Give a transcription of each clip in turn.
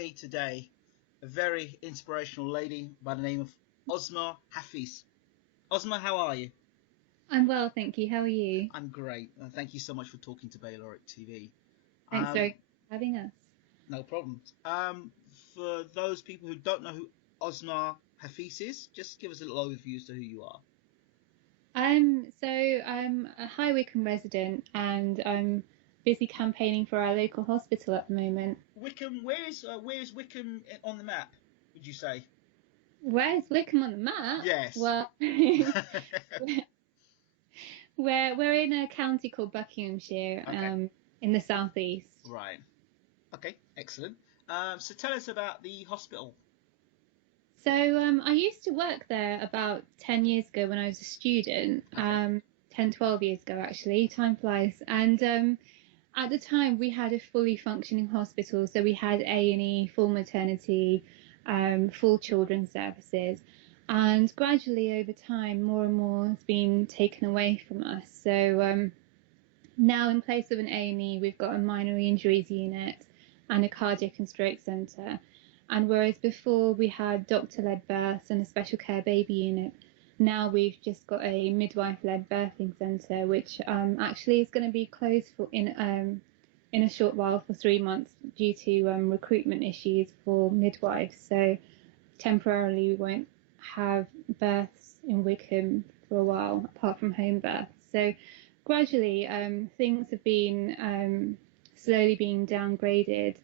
me today a very inspirational lady by the name of Ozma Hafiz. Ozma, how are you? I'm well, thank you. How are you? I'm great. Thank you so much for talking to Bayloric TV. Thanks for having us. No problem. For those people who don't know who Ozma Hafiz is, just give us a little overview as to who you are. So I'm a High Wycombe resident and I'm busy campaigning for our local hospital at the moment. Wycombe, where's Wycombe on the map, would you say? Where's Wycombe on the map? Yes. Well, we're in a county called Buckinghamshire, Okay. in the southeast. Right. Okay, excellent. So tell us about the hospital. So I used to work there about 10 years ago when I was a student, Okay. 10, 12 years ago actually, time flies. And at the time we had a fully functioning hospital, so we had A&E, full maternity, full children's services. And gradually over time, more and more has been taken away from us. So now in place of an A&E, we've got a minor injuries unit and a cardiac and stroke centre. And whereas before we had doctor-led births and a special care baby unit, now we've just got a midwife-led birthing centre, which actually is going to be closed in a short while for 3 months due to recruitment issues for midwives. So temporarily we won't have births in Wycombe for a while, apart from home births. So gradually things have been slowly being downgraded,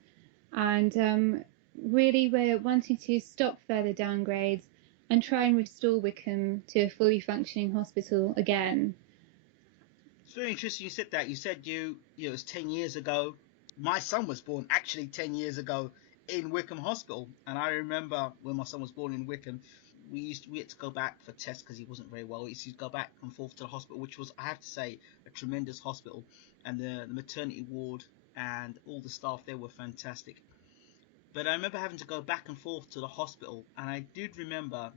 and really we're wanting to stop further downgrades and try and restore Wycombe to a fully functioning hospital again. It's very interesting you said that. You said it was 10 years ago. My son was born actually 10 years ago in Wycombe Hospital. And I remember when my son was born in Wycombe, we had to go back for tests because he wasn't very well. We used to go back and forth to the hospital, which was, I have to say, a tremendous hospital. And the maternity ward and all the staff there were fantastic. But I remember having to go back and forth to the hospital, and I did remember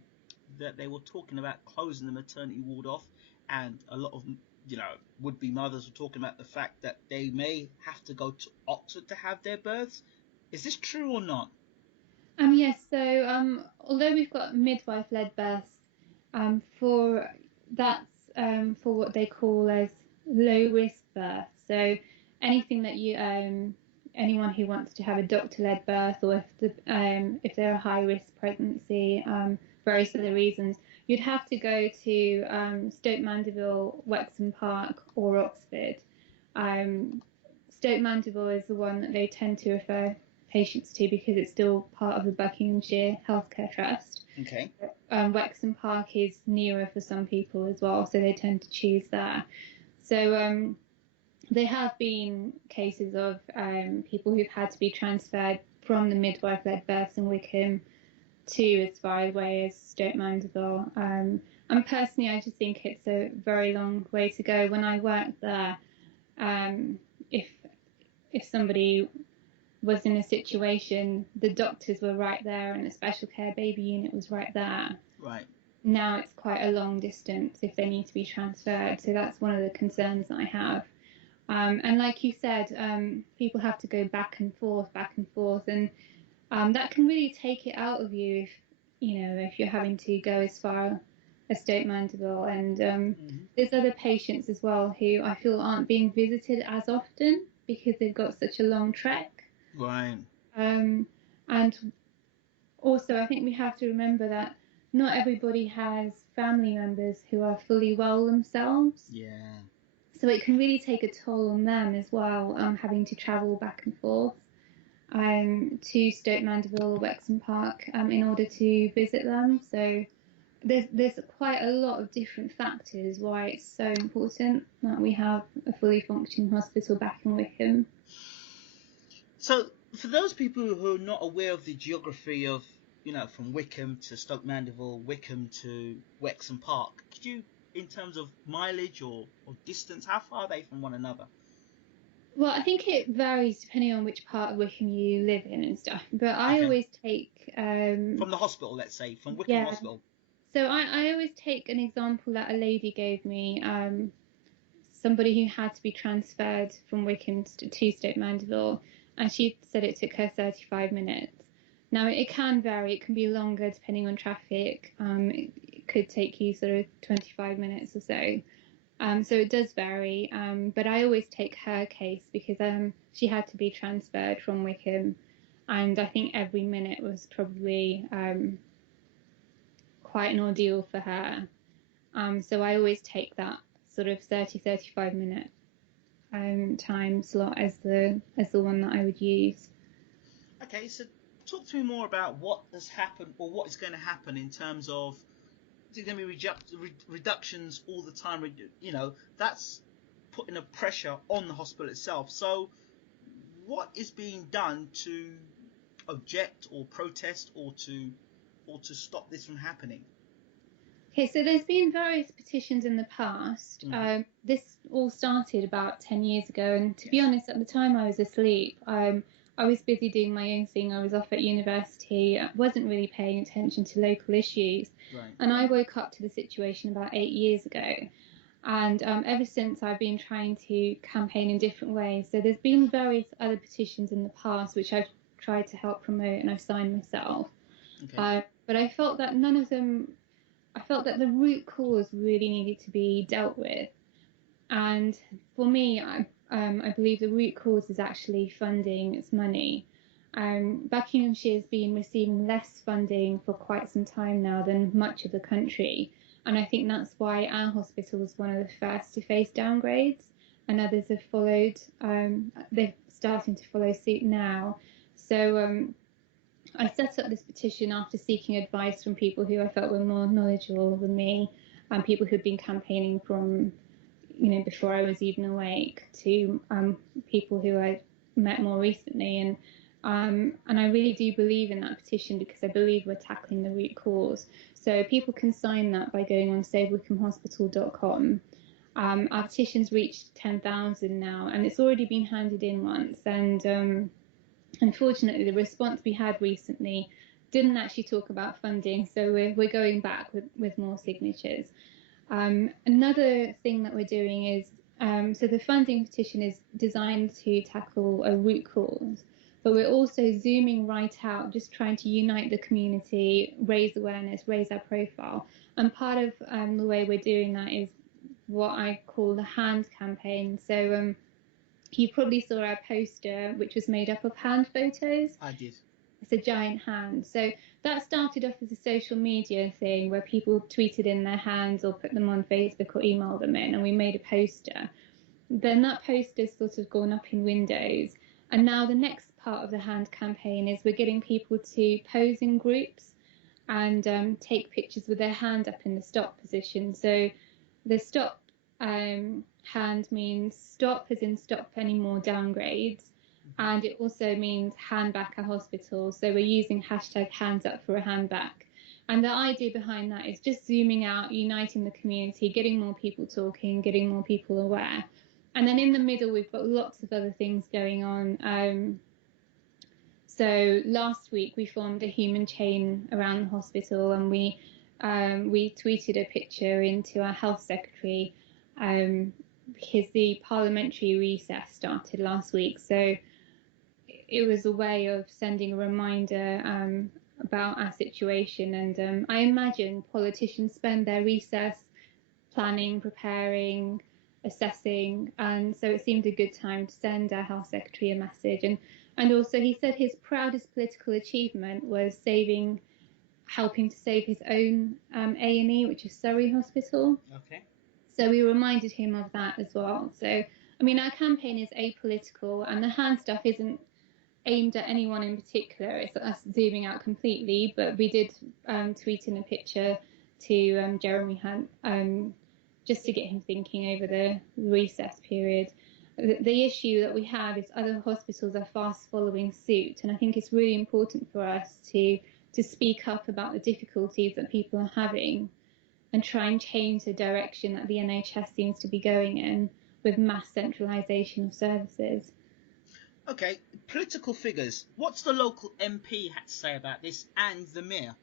that they were talking about closing the maternity ward off, and a lot of would-be mothers were talking about the fact that they may have to go to Oxford to have their births. Is this true or not? Yes, so although we've got midwife-led births, for that's for what they call as low-risk births. So anything that anyone who wants to have a doctor-led birth, or if they're a high-risk pregnancy, various other reasons, you'd have to go to Stoke Mandeville, Wexham Park, or Oxford. Stoke Mandeville is the one that they tend to refer patients to because it's still part of the Buckinghamshire Healthcare Trust. Okay. Wexham Park is nearer for some people as well, so they tend to choose there. So there have been cases of people who've had to be transferred from the midwife-led births in Wycombe to as far away as Stoke Mandeville. And personally, I just think it's a very long way to go. When I worked there, if somebody was in a situation, the doctors were right there and the special care baby unit was right there. Right. Now it's quite a long distance if they need to be transferred. So that's one of the concerns that I have. And like you said, people have to go back and forth, and that can really take it out of you if you're having to go as far as Stoke Mandeville. And there's other patients as well who I feel aren't being visited as often because they've got such a long trek. Right. And also, I think we have to remember that not everybody has family members who are fully well themselves. Yeah. So it can really take a toll on them as well, having to travel back and forth to Stoke Mandeville or Wexham Park in order to visit them. So there's quite a lot of different factors why it's so important that we have a fully functioning hospital back in Wycombe. So, for those people who are not aware of the geography of, from Wycombe to Stoke Mandeville, Wycombe to Wexham Park, could you, in terms of mileage or distance, how far are they from one another? Well, I think it varies depending on which part of Wycombe you live in and stuff. But I always take from the hospital, let's say, from Wycombe Hospital. So I always take an example that a lady gave me, somebody who had to be transferred from Wycombe to Stoke Mandeville, and she said it took her 35 minutes. Now, it can vary. It can be longer depending on traffic. It could take you sort of 25 minutes or so. So it does vary. But I always take her case because she had to be transferred from Wycombe. And I think every minute was probably quite an ordeal for her. So I always take that sort of 35 minute time slot as the one that I would use. Okay, so talk to me more about what has happened or what is going to happen in terms of, is it going to be reductions all the time? You know, that's putting a pressure on the hospital itself. So what is being done to object or protest or to stop this from happening? Okay, so there's been various petitions in the past. Mm-hmm. This all started about 10 years ago, and to be honest, at the time I was asleep. I was busy doing my own thing. I was off at university. I wasn't really paying attention to local issues. Right. And I woke up to the situation about 8 years ago. And ever since, I've been trying to campaign in different ways. So there's been various other petitions in the past which I've tried to help promote, and I've signed myself. Okay. But I felt that none of them, I felt that the root cause really needed to be dealt with. And for me, I believe the root cause is actually funding. It's money. Buckinghamshire has been receiving less funding for quite some time now than much of the country. And I think that's why our hospital was one of the first to face downgrades, and others have followed. They're starting to follow suit now. So I set up this petition after seeking advice from people who I felt were more knowledgeable than me, and people who'd been campaigning from, before I was even awake, to people who I met more recently. And I really do believe in that petition because I believe we're tackling the root cause. So people can sign that by going on savewycombehospital.com. Our petition's reached 10,000 now, and it's already been handed in once. And unfortunately, the response we had recently didn't actually talk about funding, so we're going back with more signatures. Another thing that we're doing is, so the funding petition is designed to tackle a root cause, but we're also zooming right out, just trying to unite the community, raise awareness, raise our profile. And part of the way we're doing that is what I call the hand campaign. So you probably saw our poster, which was made up of hand photos. I did. It's a giant hand. So that started off as a social media thing where people tweeted in their hands or put them on Facebook or emailed them in, and we made a poster. Then that poster's sort of gone up in windows. And now the next part of the hand campaign is we're getting people to pose in groups and take pictures with their hand up in the stop position. So the stop hand means stop as in stop any more downgrades, and it also means hand back a hospital. So we're using hashtag hands up for a hand back. And the idea behind that is just zooming out, uniting the community, getting more people talking, getting more people aware. And then in the middle, we've got lots of other things going on. So last week we formed a human chain around the hospital, and we tweeted a picture into our health secretary because the parliamentary recess started last week. So it was a way of sending a reminder about our situation. And I imagine politicians spend their recess planning, preparing, assessing, and so it seemed a good time to send our health secretary a message. And also he said his proudest political achievement was helping to save his own A&E, which is Surrey Hospital. Okay. So we reminded him of that as well. So, I mean, our campaign is apolitical, and the hand stuff isn't aimed at anyone in particular. It's us zooming out completely, but we did tweet in a picture to Jeremy Hunt just to get him thinking over the recess period. The issue that we have is other hospitals are fast following suit, and I think it's really important for us to speak up about the difficulties that people are having and try and change the direction that the NHS seems to be going in with mass centralisation of services. Okay, political figures. What's the local MP had to say about this, and the mayor?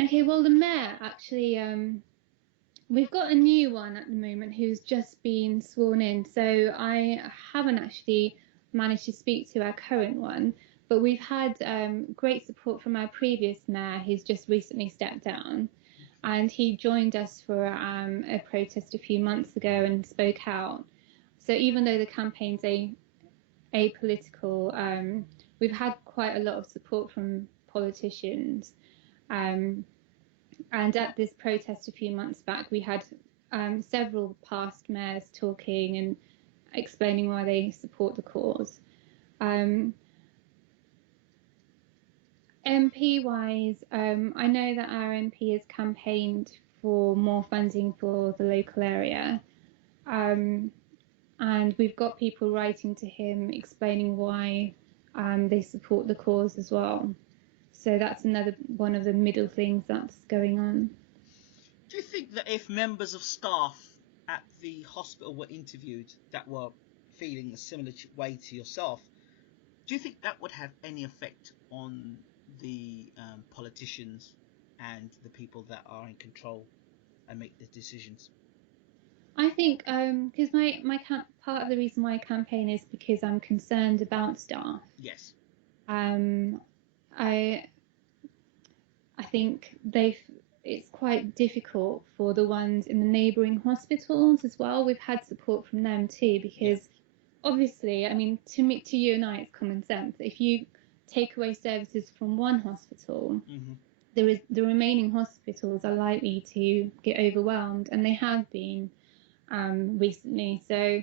Okay, well, the mayor actually, we've got a new one at the moment who's just been sworn in, so I haven't actually managed to speak to our current one, But we've had great support from our previous mayor, who's just recently stepped down, and he joined us for a protest a few months ago and spoke out. So even though the campaign's apolitical, we've had quite a lot of support from politicians. And at this protest a few months back, we had several past mayors talking and explaining why they support the cause. MP-wise, I know that our MP has campaigned for more funding for the local area, and we've got people writing to him explaining why they support the cause as well. So that's another one of the middle things that's going on. Do you think that if members of staff at the hospital were interviewed that were feeling a similar way to yourself, do you think that would have any effect on the politicians and the people that are in control and make the decisions? I think because part of the reason why I campaign is because I'm concerned about staff. Yes. I think it's quite difficult for the ones in the neighbouring hospitals as well. We've had support from them too, because obviously, I mean, to you and I, it's common sense. If you take away services from one hospital, the remaining hospitals are likely to get overwhelmed, and they have been recently. So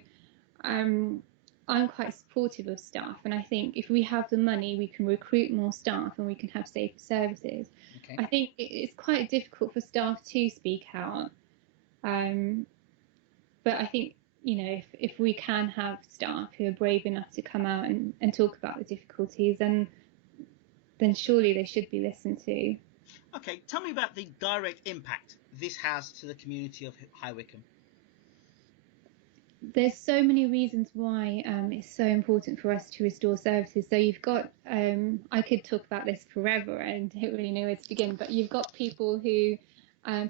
I'm quite supportive of staff, and I think if we have the money, we can recruit more staff and we can have safer services. Okay. I think it's quite difficult for staff to speak out, but I think, you know, if we can have staff who are brave enough to come out and talk about the difficulties, then surely they should be listened to. Okay, tell me about the direct impact this has to the community of High Wycombe. There's so many reasons why it's so important for us to restore services. So you've got, I could talk about this forever and don't really know where to begin, but you've got people who,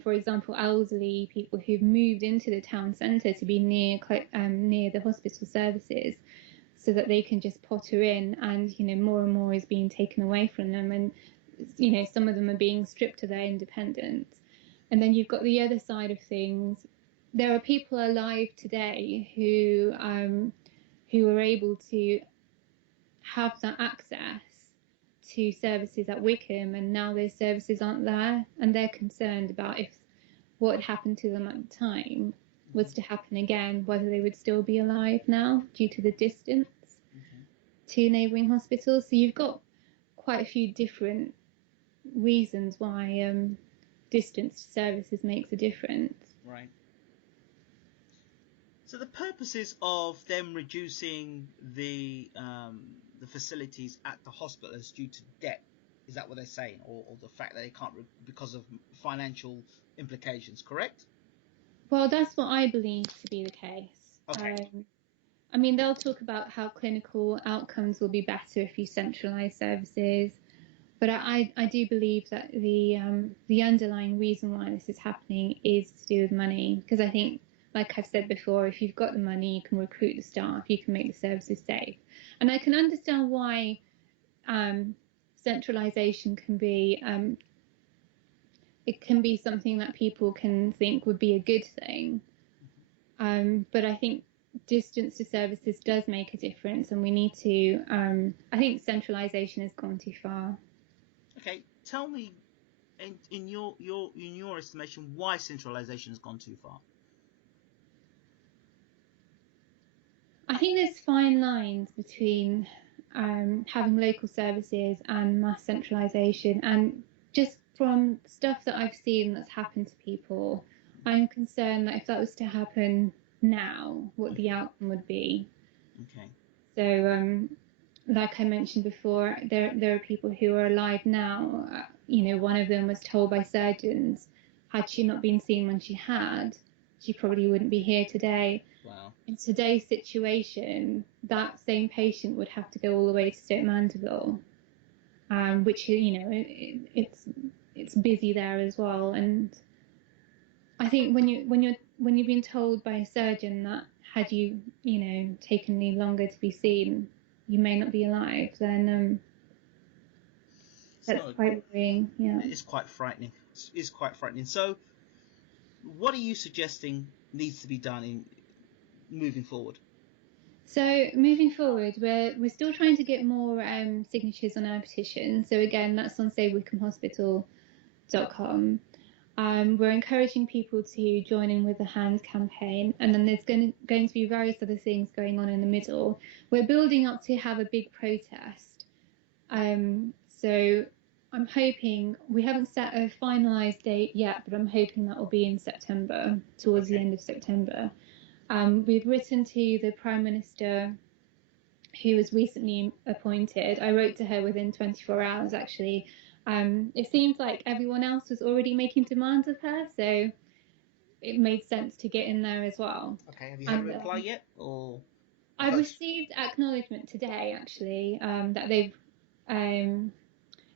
for example, elderly people who've moved into the town centre to be near the hospital services, so that they can just potter in, and, you know, more and more is being taken away from them, and, you know, some of them are being stripped of their independence. And then you've got the other side of things. There are people alive today who are able to have that access to services at Wycombe, and now those services aren't there, and they're concerned about if what happened to them at the time was to happen again, whether they would still be alive now due to the distance to neighbouring hospitals. So you've got quite a few different reasons why distance to services makes a difference. Right. So the purposes of them reducing the facilities at the hospital is due to debt. Is that what they're saying, or the fact that they can't because of financial implications? Correct? Well, that's what I believe to be the case. Okay. I mean, they'll talk about how clinical outcomes will be better if you centralise services, but I do believe that the underlying reason why this is happening is to do with money, because I think, like I've said before, if you've got the money, you can recruit the staff, you can make the services safe. And I can understand why centralisation can be, it can be something that people can think would be a good thing. But I think distance to services does make a difference, and we need to, I think centralisation has gone too far. Okay, tell me, in your estimation, why centralisation has gone too far? I think there's fine lines between having local services and mass centralisation, and just from stuff that I've seen that's happened to people, I'm concerned that if that was to happen now, what the outcome would be. Okay. So, like I mentioned before, there are people who are alive now. You know, one of them was told by surgeons, had she not been seen when she had, she probably wouldn't be here today. Wow. In today's situation, that same patient would have to go all the way to Stoke Mandeville, which, you know, it's busy there as well. And I think when you've been told by a surgeon that had you taken any longer to be seen, you may not be alive, then That's quite worrying. Yeah. It's quite frightening. It's quite frightening. So, what are you suggesting needs to be done in moving forward? So moving forward, we're still trying to get more signatures on our petition. So again, that's on savewycombehospital.com. We're encouraging people to join in with the HAND campaign, and then there's going to be various other things going on in the middle. We're building up to have a big protest. So I'm hoping, we haven't set a finalised date yet, but I'm hoping that will be in September, towards the end of September. We've written to the Prime Minister, who was recently appointed. I wrote to her within 24 hours, actually. It seems like everyone else was already making demands of her, so it made sense to get in there as well. Okay, have you had a reply yet? Or I received acknowledgement today, actually, that they've.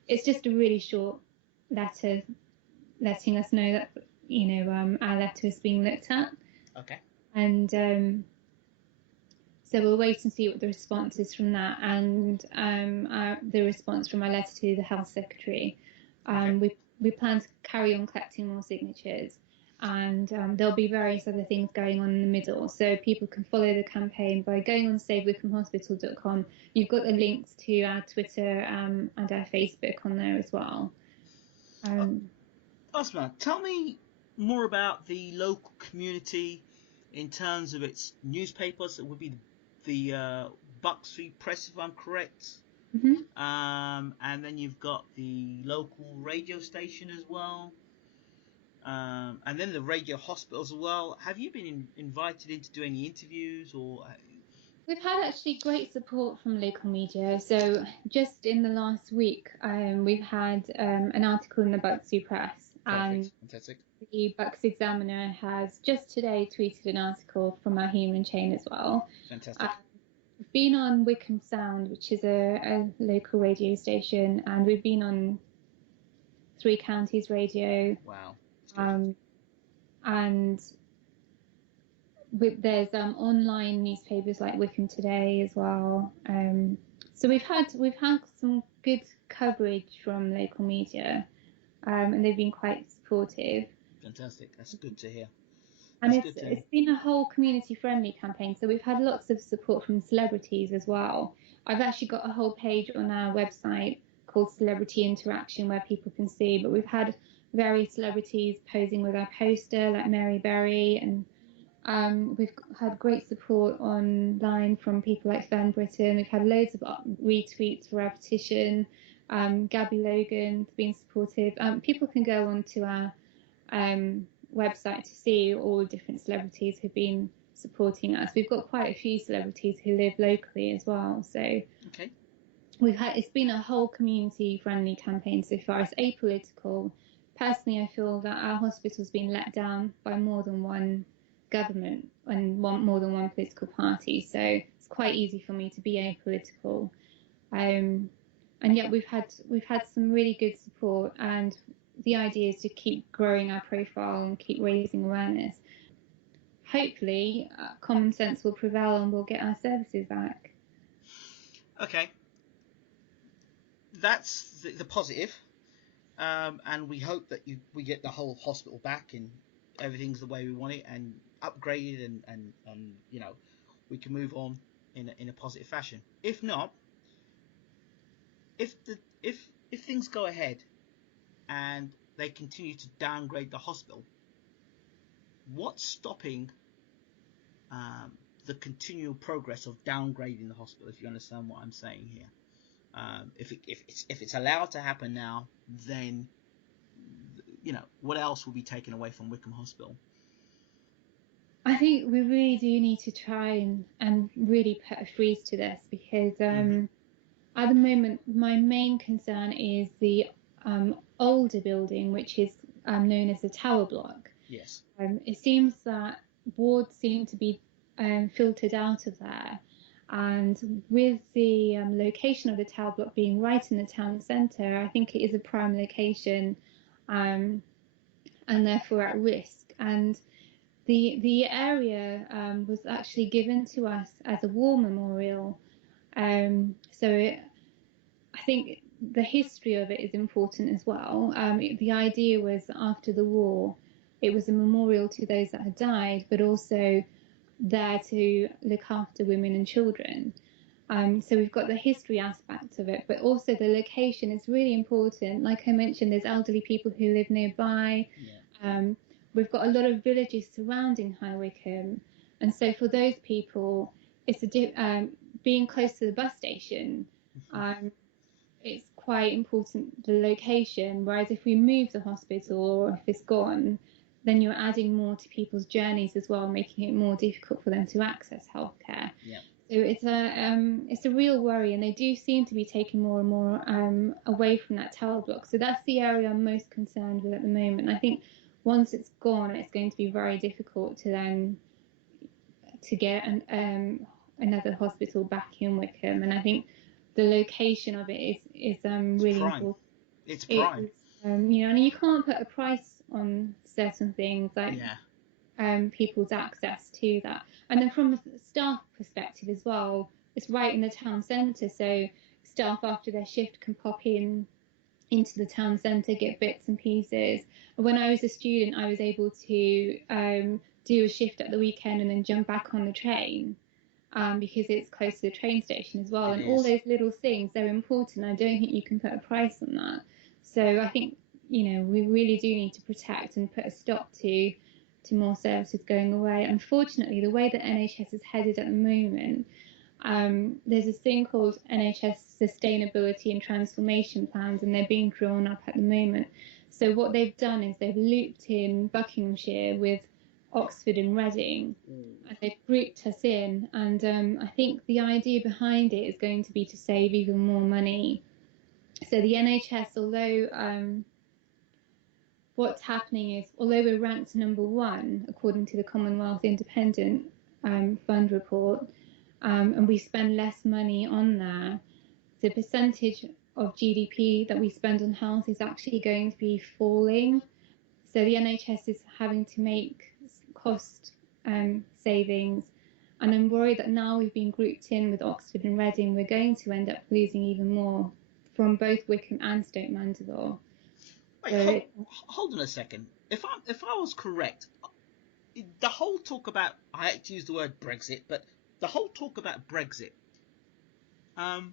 It's just a really short letter letting us know that our letter is being looked at. Okay. And so we'll wait and see what the response is from that, and the response from our letter to the Health Secretary. We plan to carry on collecting more signatures, and there'll be various other things going on in the middle. So people can follow the campaign by going on savewycombehospital.com. You've got the links to our Twitter and our Facebook on there as well. Ozma, tell me more about the local community in terms of its newspapers. It would be the Buck Street Press, if I'm correct. And then you've got the local radio station as well. And then the radio hospitals as well. Have you been invited in to do any interviews? Or We've had actually great support from local media. So just in the last week, we've had an article in the Bucks Press. And fantastic. The Bucks Examiner has just today tweeted an article from our human chain as well. Fantastic. We've been on Wycombe Sound, which is a local radio station, and we've been on 3 Counties Radio. Wow. And there's online newspapers like Wycombe Today as well. So we've had some good coverage from local media, and they've been quite supportive. Fantastic. That's good to hear. And it's been a whole community-friendly campaign, so we've had lots of support from celebrities as well. I've actually got a whole page on our website called Celebrity Interaction where people can see, but we've had various celebrities posing with our poster, like Mary Berry, and we've had great support online from people like Fern Britton. We've had loads of retweets for our petition. Gabby Logan's been supportive. People can go onto our website to see all the different celebrities who've been supporting us. We've got quite a few celebrities who live locally as well. So it's been a whole community-friendly campaign so far. It's apolitical. Personally, I feel that our hospital's been let down by more than one government and more than one political party. So it's quite easy for me to be apolitical. And yet we've had some really good support, and the idea is to keep growing our profile and keep raising awareness. Hopefully, common sense will prevail and we'll get our services back. Okay. That's the positive. And we hope that we get the whole hospital back and everything's the way we want it and upgraded and we can move on in a positive fashion. If not, if things go ahead and they continue to downgrade the hospital, what's stopping the continual progress of downgrading the hospital, if you understand what I'm saying here? If it's allowed to happen now, then what else will be taken away from Wycombe Hospital? I think we really do need to try and really put a freeze to this, because at the moment my main concern is the older building, which is known as the tower block. Yes. It seems that wards seem to be filtered out of there, and with the location of the tower block being right in the town centre, I think it is a prime location and therefore at risk. And the area was actually given to us as a war memorial, so I think the history of it is important as well. The idea was after the war, it was a memorial to those that had died, but also there to look after women and children. So we've got the history aspect of it, but also the location is really important. Like I mentioned, there's elderly people who live nearby. We've got a lot of villages surrounding High Wycombe, and so for those people, it's being close to the bus station. It's quite important, the location. Whereas if we move the hospital or if it's gone, then you're adding more to people's journeys as well, making it more difficult for them to access healthcare. So it's a real worry, and they do seem to be taking more and more away from that tower block. So that's the area I'm most concerned with at the moment. I think once it's gone, it's going to be very difficult to then to get another hospital back in Wycombe. And I think the location of it is really important. It's prime. And you can't put a price on certain things like people's access to that. And then from a staff perspective as well, it's right in the town centre, so staff after their shift can pop into the town centre, get bits and pieces. When I was a student, I was able to do a shift at the weekend and then jump back on the train because it's close to the train station as well. All those little things, they're important. I don't think you can put a price on that. So I think, we really do need to protect and put a stop to more services going away. Unfortunately, the way that NHS is headed at the moment, there's this thing called NHS Sustainability and Transformation Plans, and they're being drawn up at the moment. So what they've done is they've looped in Buckinghamshire with Oxford and Reading, and they've grouped us in. And I think the idea behind it is going to be to save even more money. So the NHS, although what's happening is, although we're ranked number 1 according to the Commonwealth Independent Fund report, and we spend less money on there, the percentage of GDP that we spend on health is actually going to be falling. So the NHS is having to make cost savings, and I'm worried that now we've been grouped in with Oxford and Reading, we're going to end up losing even more from both Wycombe and Stoke Mandeville. Wait, hold on a second. If I was correct, the whole talk about, I hate to use the word Brexit, but the whole talk about Brexit, it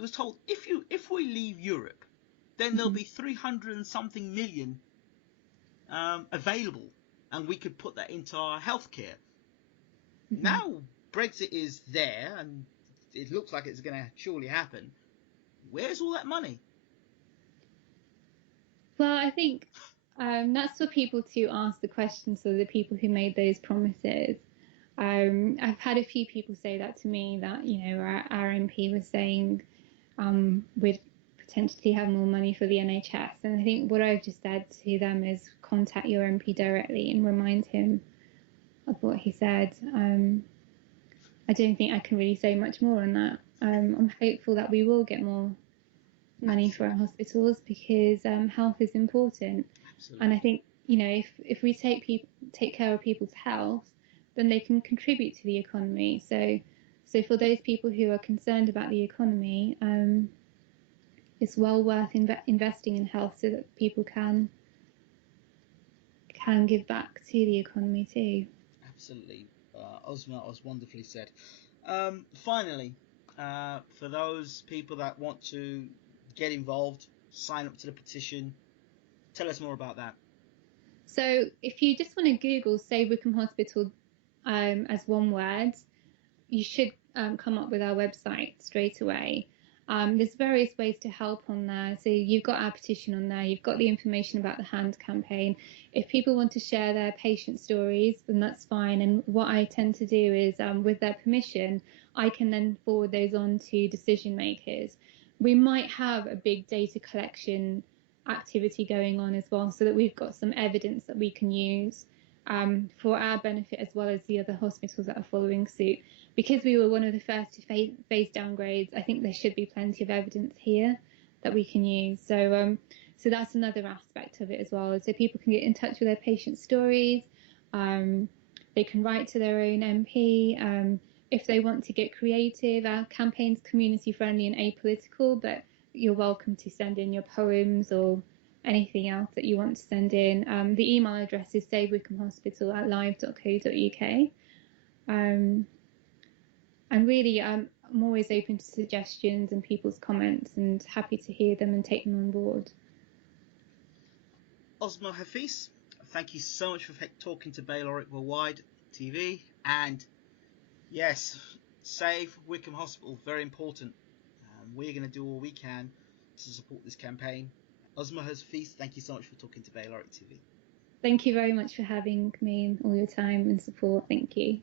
was told if we leave Europe, then there'll be 300 and something million available, and we could put that into our healthcare. Now Brexit is there, and it looks like it's going to surely happen. Where's all that money? Well, I think that's for people to ask the questions, so the people who made those promises. I've had a few people say that to me, that our MP was saying we'd potentially have more money for the NHS, and I think what I've just said to them is contact your MP directly and remind him of what he said. I don't think I can really say much more on that. I'm hopeful that we will get more money for our hospitals, because health is important. Absolutely. And I think if we take care of people's health, then they can contribute to the economy. So for those people who are concerned about the economy, it's well worth investing in health so that people can give back to the economy too. Absolutely. Ozma, was wonderfully said. Finally, for those people that want to get involved, sign up to the petition, tell us more about that. So if you just want to Google Save Wycombe Hospital as one word, you should come up with our website straight away. There's various ways to help on there. So you've got our petition on there, you've got the information about the HAND campaign. If people want to share their patient stories, then that's fine. And what I tend to do is, with their permission, I can then forward those on to decision makers. We might have a big data collection activity going on as well, so that we've got some evidence that we can use for our benefit, as well as the other hospitals that are following suit. Because we were one of the first to face downgrades, I think there should be plenty of evidence here that we can use. So that's another aspect of it as well. So people can get in touch with their patient stories. They can write to their own MP. If they want to get creative, our campaign's community friendly and apolitical, but you're welcome to send in your poems or anything else that you want to send in. The email address is savewycombehospital@live.co.uk. And really, I'm always open to suggestions and people's comments, and happy to hear them and take them on board. Ozma Hafiz, thank you so much for talking to Bayloric Worldwide TV. And yes, save Wycombe Hospital, very important. We're going to do all we can to support this campaign. Ozma Hafiz, thank you so much for talking to Bayloric TV. Thank you very much for having me and all your time and support. Thank you.